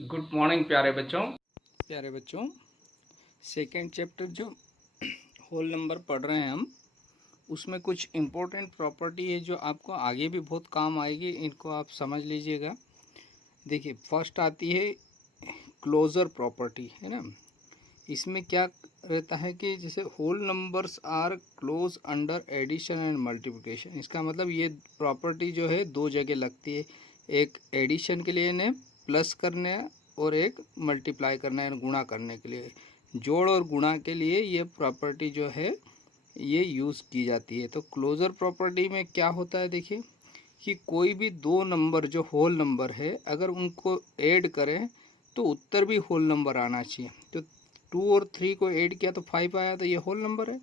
Good morning प्यारे बच्चों। Second chapter जो होल नंबर पढ़ रहे हैं हम, उसमें कुछ इम्पोर्टेंट प्रॉपर्टी है जो आपको आगे भी बहुत काम आएगी। इनको आप समझ लीजिएगा। देखिए, फर्स्ट आती है क्लोजर प्रॉपर्टी, है ना। इसमें क्या रहता है कि जैसे whole numbers are close under addition and multiplication. इसका मतलब ये प्रॉपर्टी जो है दो जगह लगती है, एक एडिशन के लिए इन्हें प्लस करने और एक मल्टीप्लाई करना है गुणा करने के लिए। जोड़ और गुणा के लिए ये प्रॉपर्टी जो है ये यूज़ की जाती है। तो क्लोजर प्रॉपर्टी में क्या होता है, देखिए कि कोई भी दो नंबर जो होल नंबर है, अगर उनको ऐड करें तो उत्तर भी होल नंबर आना चाहिए। तो 2 और 3 को ऐड किया तो 5 आया, तो ये होल नंबर है।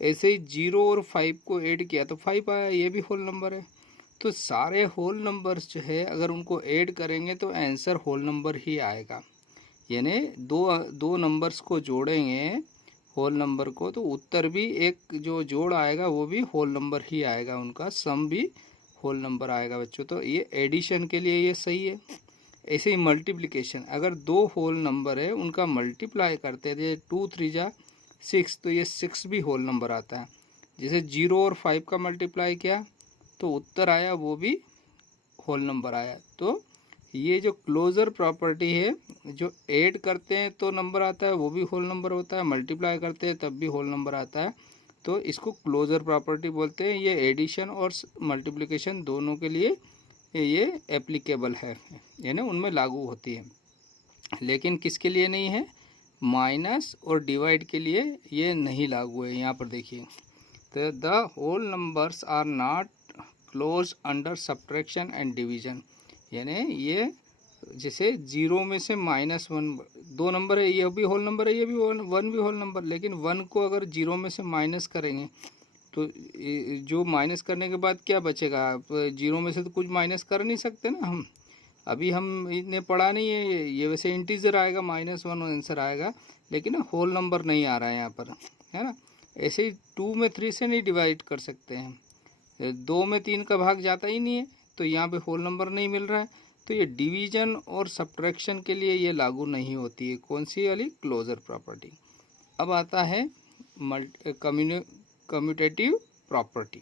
ऐसे ही 0 और 5 को ऐड किया तो 5 आया, ये भी होल नंबर है। तो सारे होल नंबर्स जो है अगर उनको ऐड करेंगे तो आंसर होल नंबर ही आएगा। यानी दो दो नंबर्स को जोड़ेंगे होल नंबर को, तो उत्तर भी एक जो जोड़ आएगा वो भी होल नंबर ही आएगा, उनका सम भी होल नंबर आएगा बच्चों। तो ये एडिशन के लिए ये सही है। ऐसे ही मल्टीप्लिकेशन, अगर दो होल नंबर है उनका मल्टीप्लाई करते हैं, 2 3 जा 6, तो ये 6 भी होल नंबर आता है। जैसे 0 और 5 का मल्टीप्लाई किया तो उत्तर आया, वो भी होल नंबर आया। तो ये जो क्लोजर प्रॉपर्टी है, जो ऐड करते हैं तो नंबर आता है वो भी होल नंबर होता है, मल्टीप्लाई करते हैं तब भी होल नंबर आता है। तो इसको क्लोजर प्रॉपर्टी बोलते हैं। ये एडिशन और मल्टीप्लिकेशन दोनों के लिए ये एप्लीकेबल है, यानी उनमें लागू होती है। लेकिन किसके लिए नहीं है? माइनस और डिवाइड के लिए ये नहीं लागू है। यहाँ पर देखिए, तो the whole numbers are not close under subtraction and division. यानी ये जैसे 0 में से -1 दो नंबर है, ये भी होल नंबर है, ये भी 1 भी होल नंबर। लेकिन 1 को अगर 0 में से माइनस करेंगे तो जो माइनस करने के बाद क्या बचेगा? 0 में से तो कुछ माइनस कर नहीं सकते ना हम। अभी हम इतने पढ़ा नहीं है, ये वैसे इंटीजर आएगा, -1 आंसर आएगा, लेकिन ना होल नंबर नहीं आ रहा है यहाँ पर, है ना। ऐसे ही 2 में 3 से नहीं डिवाइड कर सकते हैं, 2 में 3 का भाग जाता ही नहीं है, तो यहाँ पे होल नंबर नहीं मिल रहा है। तो ये डिवीजन और सब्ट्रैक्शन के लिए ये लागू नहीं होती है। कौन सी वाली? Closure property. अब आता है कम्यूटेटिव प्रॉपर्टी।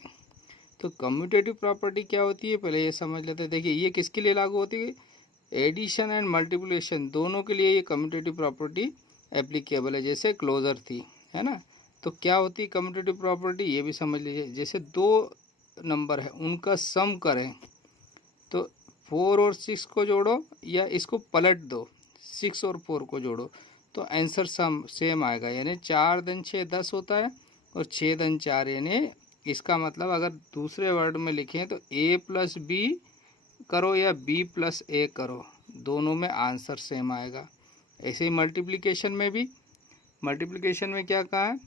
तो कम्यूटेटिव प्रॉपर्टी क्या होती है, पहले ये समझ लेते हैं। देखिए, ये किसके लिए लागू होती है? एडिशन एंड मल्टीप्लिकेशन दोनों के लिए ये कम्यूटेटिव प्रॉपर्टी एप्लीकेबल है, जैसे क्लोजर थी, है ना। तो क्या होती है कम्यूटेटिव प्रॉपर्टी, ये भी समझ लीजिए। जैसे दो नंबर है, उनका सम करें तो 4 और 6 को जोड़ो या इसको पलट दो, 6 और 4 को जोड़ो तो आंसर सेम आएगा। यानी 4 दूनी 6 10 होता है, और 6 दूनी 4, यानी इसका मतलब अगर दूसरे वर्ड में लिखें तो a + b करो या b + a करो, दोनों में आंसर सेम आएगा। ऐसे ही मल्टीप्लिकेशन में क्या कहा है?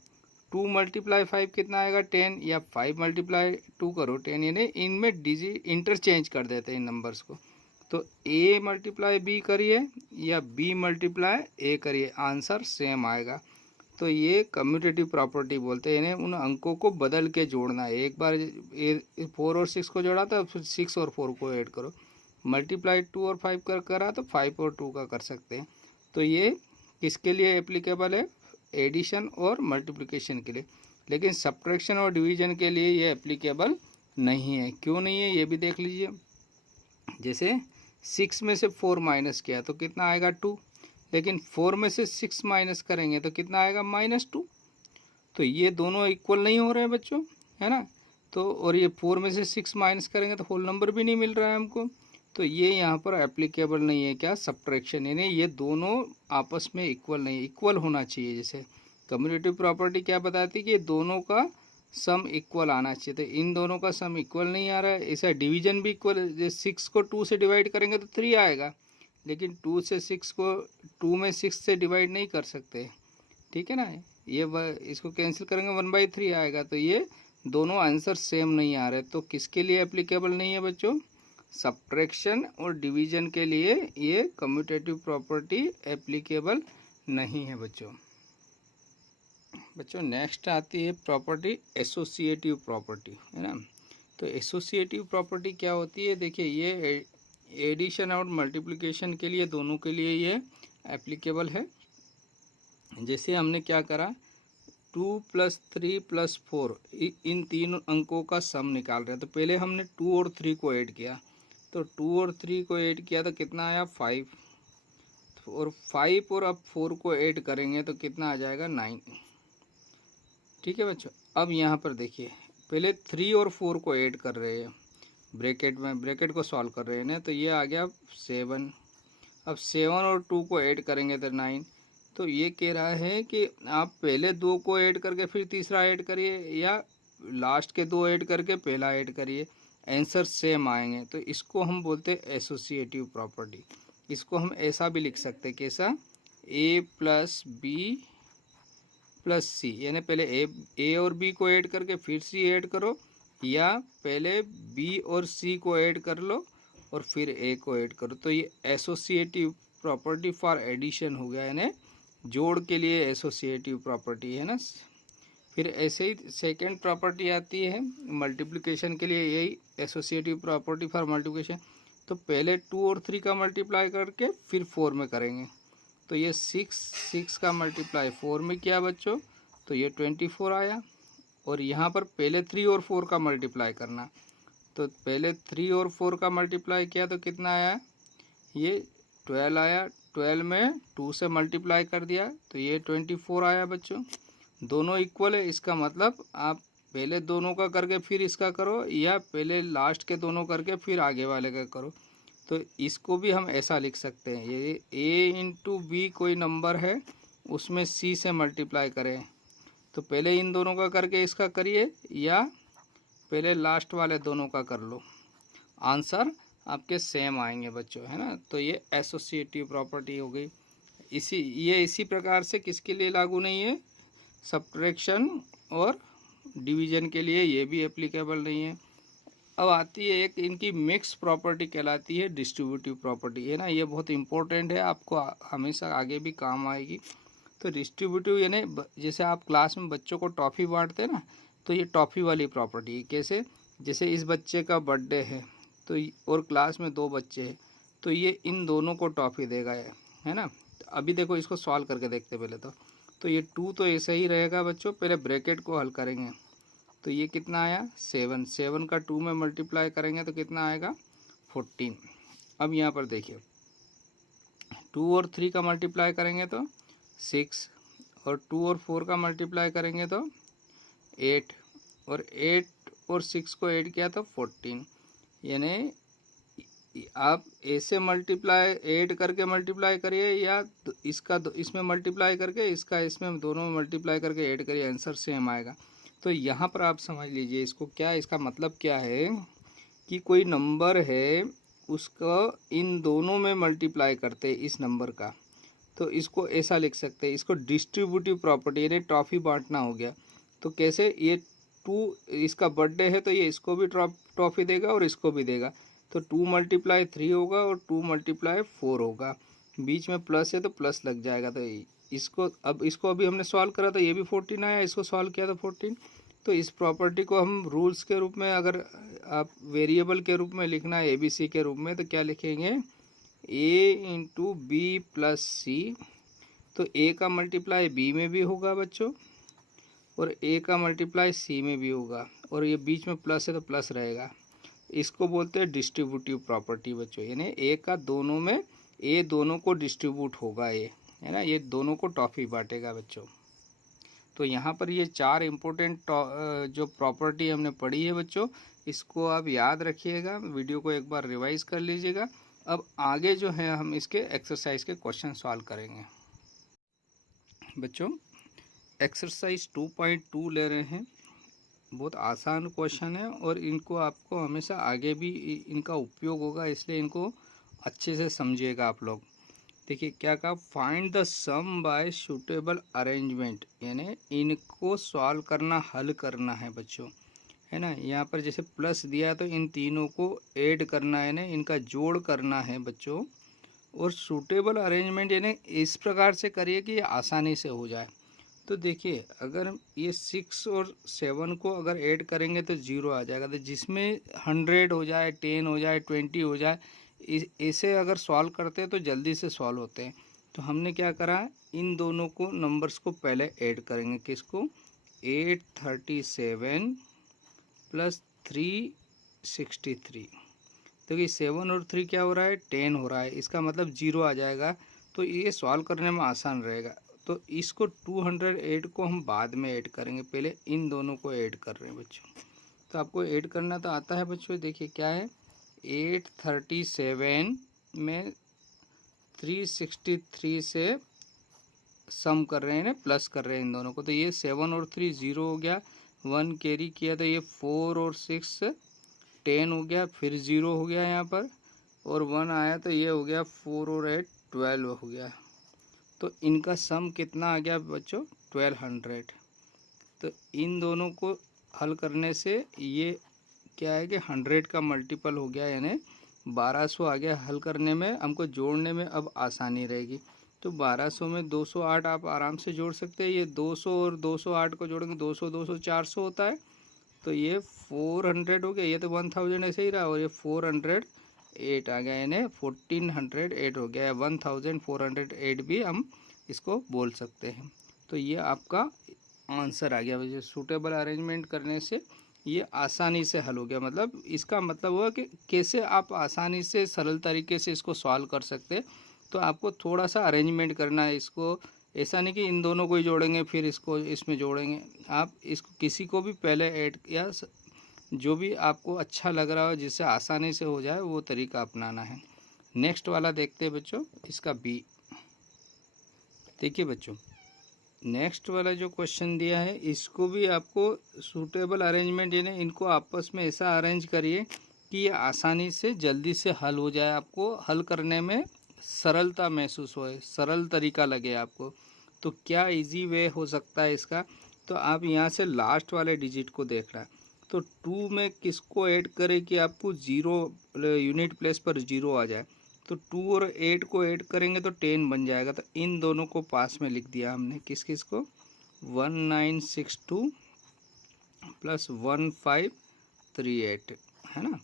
2 × 5 कितना आएगा? 10, या 5 × 2 करो 10, यानी इनमें डिजिट इंटरचेंज कर देते हैं इन नंबर्स को। तो a × b करिए या b × a करिए, आंसर सेम आएगा। तो ये कम्यूटेटिव प्रॉपर्टी बोलते हैं, यानी उन अंकों को बदल के जोड़ना है। एक बार 4 और 6 को जोड़ा था, फिर 6 और 4 को ऐड करो, मल्टीप्लाई 2 और 5 कर करा तो 5 और 2 का कर सकते हैं। तो ये किसके लिए एप्लीकेबल है? एडिशन और मल्टीप्लिकेशन के लिए। लेकिन सब्ट्रैक्शन और डिवीजन के लिए ये एप्लीकेबल नहीं है। क्यों नहीं है, ये भी देख लीजिए। जैसे 6 में से 4 माइनस किया तो कितना आएगा? 2। लेकिन 4 में से 6 माइनस करेंगे तो कितना आएगा? -2। तो ये दोनों इक्वल नहीं हो रहे हैं बच्चों, है ना। तो और ये 4 में से 6 माइनस करेंगे तो होल नंबर भी नहीं मिल रहा है हमको। तो ये यहाँ पर एप्लीकेबल नहीं है। क्या? सब्ट्रैक्शन, यानी ये दोनों आपस में इक्वल नहीं, इक्वल होना चाहिए। जैसे कम्यूटेटिव प्रॉपर्टी क्या बताती है कि दोनों का सम इक्वल आना चाहिए, तो इन दोनों का सम इक्वल नहीं आ रहा है। ऐसा डिवीजन भी इक्वल, जैसे 6 को 2 से डिवाइड करेंगे तो 3 आएगा, लेकिन 2 से 6 को 2 में 6 से डिवाइड नहीं कर सकते, ठीक है ना। ये इसको कैंसिल करेंगे 1/3 आएगा। तो ये दोनों आंसर सेम नहीं आ रहे। तो किसके लिए एप्लीकेबल नहीं है बच्चों? सब्ट्रैक्शन और डिवीजन के लिए ये कम्यूटेटिव प्रॉपर्टी एप्लीकेबल नहीं है बच्चों। नेक्स्ट आती है प्रॉपर्टी एसोसिएटिव प्रॉपर्टी, है ना। तो एसोसिएटिव प्रॉपर्टी क्या होती है, देखिए ये एडिशन और मल्टीप्लिकेशन के लिए, दोनों के लिए ये एप्लीकेबल है। जैसे हमने क्या करा, 2 + 3 + 4 इन तीन अंकों का सम निकाल रहे हैं। तो पहले हमने 2 और 3 को ऐड किया, तो 2 और 3 को ऐड किया तो कितना आया 5, और 5 और अब 4 को ऐड करेंगे तो कितना आ जाएगा 9। ठीक है बच्चों, अब यहाँ पर देखिए पहले 3 और 4 को ऐड कर रहे हैं, ब्रैकेट में, ब्रैकेट को सॉल्व कर रहे हैं ना, तो ये आ गया 7। अब 7 और 2 को ऐड करेंगे तो 9। तो ये कह रहा है कि आप पहले 2 को ऐड करके फिर तीसरा ऐड करिए, या लास्ट के 2 ऐड करके पहला ऐड करिए, आंसर सेम आएंगे। तो इसको हम बोलते हैं एसोसिएटिव प्रॉपर्टी। इसको हम ऐसा भी लिख सकते हैं, कैसा, A + B + C, यानी पहले ए और बी को ऐड करके फिर सी ऐड करो, या पहले बी और सी को ऐड कर लो और फिर ए को ऐड करो। तो ये एसोसिएटिव प्रॉपर्टी फॉर एडिशन हो गया, यानी जोड़ के लिए एसोसिएटिव प्रॉपर्टी है ना। फिर ऐसे ही सेकंड प्रॉपर्टी आती है मल्टीप्लिकेशन के लिए, यही एसोसिएटिव प्रॉपर्टी फॉर मल्टीप्लिकेशन। तो पहले 2 और 3 का मल्टीप्लाई करके फिर 4 में करेंगे, तो ये 6 का मल्टीप्लाई 4 में किया बच्चों, तो ये 24 आया। और यहाँ पर पहले 3 और 4 का मल्टीप्लाई करना, तो पहले 3 और 4 का मल्टीप्लाई किया तो कितना आया, ये 12 आया। 12 में 2 से मल्टीप्लाई कर दिया तो ये 24 आया बच्चों। दोनों इक्वल है, इसका मतलब आप पहले दोनों का करके फिर इसका करो, या पहले लास्ट के दोनों करके फिर आगे वाले का करो। तो इसको भी हम ऐसा लिख सकते हैं, ये A × B कोई नंबर है, उसमें C से मल्टीप्लाई करें, तो पहले इन दोनों का करके इसका करिए, या पहले लास्ट वाले दोनों का कर लो, आंसर आपके सेम आएंगे बच्चों, है ना। तो ये एसोसिएटिव प्रॉपर्टी हो गई। इसी प्रकार से किसके लिए लागू नहीं है, सब्ट्रैक्शन और डिवीजन के लिए ये भी एप्लीकेबल नहीं है। अब आती है एक इनकी मिक्स प्रॉपर्टी कहलाती है डिस्ट्रीब्यूटिव प्रॉपर्टी, है ना। ये बहुत इंपॉर्टेंट है, आपको हमेशा आगे भी काम आएगी। तो डिस्ट्रीब्यूटिव यानी जैसे आप क्लास में बच्चों को टॉफ़ी बांटते हैं ना, तो ये टॉफ़ी वाली प्रॉपर्टी है। कैसे, जैसे इस बच्चे का बर्थडे है तो और क्लास में 2 बच्चे हैं, तो ये इन दोनों को टॉफ़ी देगा, है ना। तो अभी देखो इसको सॉल्व करके देखते पहले तो ये 2 तो ऐसे ही रहेगा बच्चों, पहले ब्रैकेट को हल करेंगे तो ये कितना आया 7। 7 का 2 में मल्टीप्लाई करेंगे तो कितना आएगा 14। अब यहाँ पर देखिए 2 और 3 का मल्टीप्लाई करेंगे तो 6, और 2 और 4 का मल्टीप्लाई करेंगे तो 8, और 8 और 6 को ऐड किया तो 14। यानी आप ऐसे मल्टीप्लाई ऐड करके मल्टीप्लाई करिए, या इसका इसमें मल्टीप्लाई करके इसका इसमें, दोनों में मल्टीप्लाई करके ऐड करिए, आंसर सेम आएगा। तो यहाँ पर आप समझ लीजिए इसको क्या, इसका मतलब क्या है कि कोई नंबर है उसको इन दोनों में मल्टीप्लाई करते हैं इस नंबर का, तो इसको ऐसा लिख सकते हैं, इसको डिस्ट्रीब्यूटिव प्रॉपर्टी यानी टॉफ़ी बांटना हो गया। तो कैसे, ये 2 इसका बर्थडे है तो ये इसको भी टॉफ़ी देगा और इसको भी देगा, तो 2 × 3 होगा और 2 × 4 होगा, बीच में प्लस है तो प्लस लग जाएगा। तो इसको अभी हमने सॉल्व करा तो ये भी 14 आया, इसको सॉल्व किया तो 14। तो इस प्रॉपर्टी को हम रूल्स के रूप में, अगर आप वेरिएबल के रूप में लिखना है ABC के रूप में, तो क्या लिखेंगे, A × B + C। तो A का मल्टीप्लाई B में भी होगा बच्चों, और A का मल्टीप्लाई C में भी होगा, और ये बीच में प्लस है तो प्लस रहेगा। इसको बोलते हैं डिस्ट्रीब्यूटिव प्रॉपर्टी बच्चों, यानी A का दोनों में, A दोनों को डिस्ट्रीब्यूट होगा, ये है ना, ये दोनों को टॉफ़ी बांटेगा बच्चों। तो यहाँ पर ये 4 इम्पोर्टेंट जो प्रॉपर्टी हमने पढ़ी है बच्चों, इसको आप याद रखिएगा, वीडियो को एक बार रिवाइज कर लीजिएगा। अब आगे जो है हम इसके एक्सरसाइज के क्वेश्चन सॉल्व करेंगे बच्चों। एक्सरसाइज 2.2 ले रहे हैं, बहुत आसान क्वेश्चन है और इनको आपको हमेशा आगे भी इनका उपयोग होगा, इसलिए इनको अच्छे से समझिएगा आप लोग। देखिए क्या कहा, find the sum by suitable arrangement, यानी इनको सॉल्व करना, हल करना है बच्चों, है ना। यहाँ पर जैसे प्लस दिया तो इन तीनों को ऐड करना है ना, इनका जोड़ करना है बच्चों। और सूटेबल अरेंजमेंट यानी इस प्रकार से करिए कि ये आसानी से हो जाए। तो देखिए अगर ये 6 और 7 को अगर ऐड करेंगे तो 0 आ जाएगा। तो जिसमें 100 हो जाए, 10 हो जाए, 20 हो जाए, इसे अगर सॉल्व करते हैं तो जल्दी से सॉल्व होते हैं। तो हमने क्या करा, इन दोनों को नंबर्स को पहले ऐड करेंगे। किसको? 837 प्लस 363। देखिए 7 और 3 क्या हो रहा है? 10 हो रहा है। इसका मतलब 0 आ जाएगा। तो ये सॉल्व करने में आसान रहेगा। तो इसको 208 को हम बाद में ऐड करेंगे, पहले इन दोनों को ऐड कर रहे हैं बच्चों। तो आपको ऐड करना तो आता है बच्चों। देखिए क्या है, 837 में 363 से सम कर रहे हैं, प्लस कर रहे हैं इन दोनों को। तो ये 7 और 3 0 हो गया, 1 कैरी किया तो ये 4 और 6 10 हो गया, फिर 0 हो गया यहाँ पर, और 1 आया तो ये हो गया 4 और 8 12 हो गया। तो इनका सम कितना आ गया बच्चों? 1200। तो इन दोनों को हल करने से ये क्या है कि 100 का मल्टीपल हो गया, यानी 1200 आ गया। हल करने में हमको जोड़ने में अब आसानी रहेगी। तो 1200 में 208 आप आराम से जोड़ सकते हैं। ये 200 और 208 को जोड़ेंगे, 200 200 400 होता है। तो ये 400 हो गया, ये तो 1000 ऐसे ही रहा, और ये 408 आ गया, यानी 1408 हो गया, 1408 भी हम इसको बोल सकते हैं। तो ये आपका आंसर आ गया। वैसे सूटेबल अरेंजमेंट करने से ये आसानी से हल हो गया। मतलब इसका मतलब हुआ कि कैसे आप आसानी से सरल तरीके से इसको सॉल्व कर सकते हैं। तो आपको थोड़ा सा अरेंजमेंट करना है इसको। ऐसा नहीं कि इन दोनों को ही जोड़ेंगे फिर इसको इसमें जोड़ेंगे। आप इसको किसी को भी पहले ऐड या जो भी आपको अच्छा लग रहा हो, जिससे आसानी से हो जाए, वो तरीका अपनाना है। नेक्स्ट वाला देखते हैं बच्चों, इसका बी। देखिए बच्चों, नेक्स्ट वाला जो क्वेश्चन दिया है, इसको भी आपको सूटेबल अरेंजमेंट, यानी इनको आपस में ऐसा अरेंज करिए कि ये आसानी से जल्दी से हल हो जाए, आपको हल करने में सरलता महसूस होए, सरल तरीका लगे आपको। तो क्या इजी वे हो सकता है इसका? तो आप यहाँ से लास्ट वाले डिजिट को देख रहा है। तो 2 में किसको ऐड करें कि आपको 0 यूनिट प्लेस पर 0 आ जाए? तो 2 और 8 को ऐड करेंगे तो 10 बन जाएगा। तो इन दोनों को पास में लिख दिया हमने। किस किस को? 1962 प्लस 1538, है ना,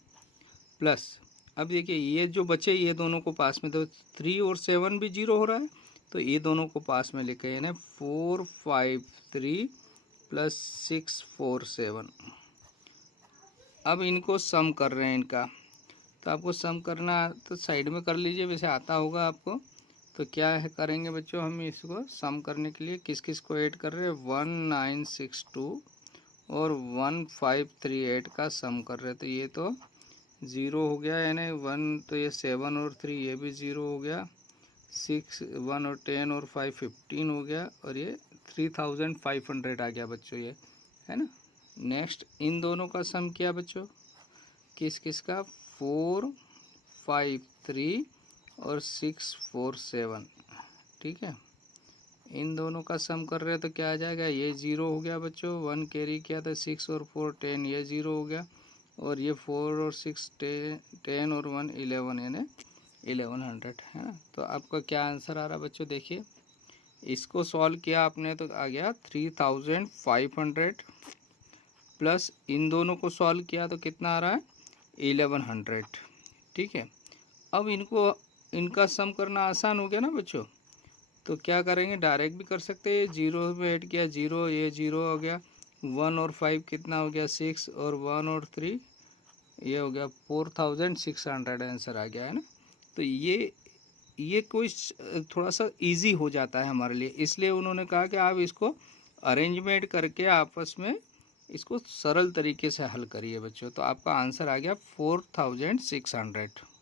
प्लस। अब देखिए ये जो बचे, ये दोनों को पास में, तो 3 और 7 भी 0 हो रहा है, तो ये दोनों को पास में लिखे, यानी 453 प्लस 647। अब इनको सम कर रहे हैं इनका। तो आपको सम करना तो साइड में कर लीजिए, वैसे आता होगा आपको। तो क्या है करेंगे बच्चों, हम इसको सम करने के लिए किस किस को ऐड कर रहे हैं? 1962 और 1538 का सम कर रहे हैं। तो ये तो 0 हो गया, यानी 1, तो ये 7 और 3 ये भी 0 हो गया, 6 1 और 10 और 5 15 हो गया, और ये 3500 आ गया बच्चों, ये है ना। नेक्स्ट इन दोनों का सम किया बच्चों, किस किस का? 453 और 647, ठीक है। इन दोनों का सम कर रहे हैं तो क्या आ जाएगा? ये 0 हो गया बच्चों, 1 कैरी किया था, 6 और 4 10, ये 0 हो गया, और ये 4 और 6 10 और 1 11, यानी 1100, है ना। तो आपका क्या आंसर आ रहा है बच्चों? देखिए इसको सॉल्व किया आपने तो आ गया 3500, प्लस इन दोनों को सॉल्व किया तो कितना आ रहा है? 1100, ठीक है। अब इनको इनका सम करना आसान हो गया ना बच्चों। तो क्या करेंगे, डायरेक्ट भी कर सकते हैं। 0 में ऐड किया 0, ये 0 हो गया, 1 और 5 कितना हो गया? 6, और 1 और 3 ये हो गया 4600, आंसर आ गया, है ना। तो ये कोई थोड़ा सा इजी हो जाता है हमारे लिए, इसलिए उन्होंने कहा कि आप इसको अरेंजमेंट करके आपस में इसको सरल तरीके से हल करिए बच्चों। तो आपका आंसर आ गया 4600।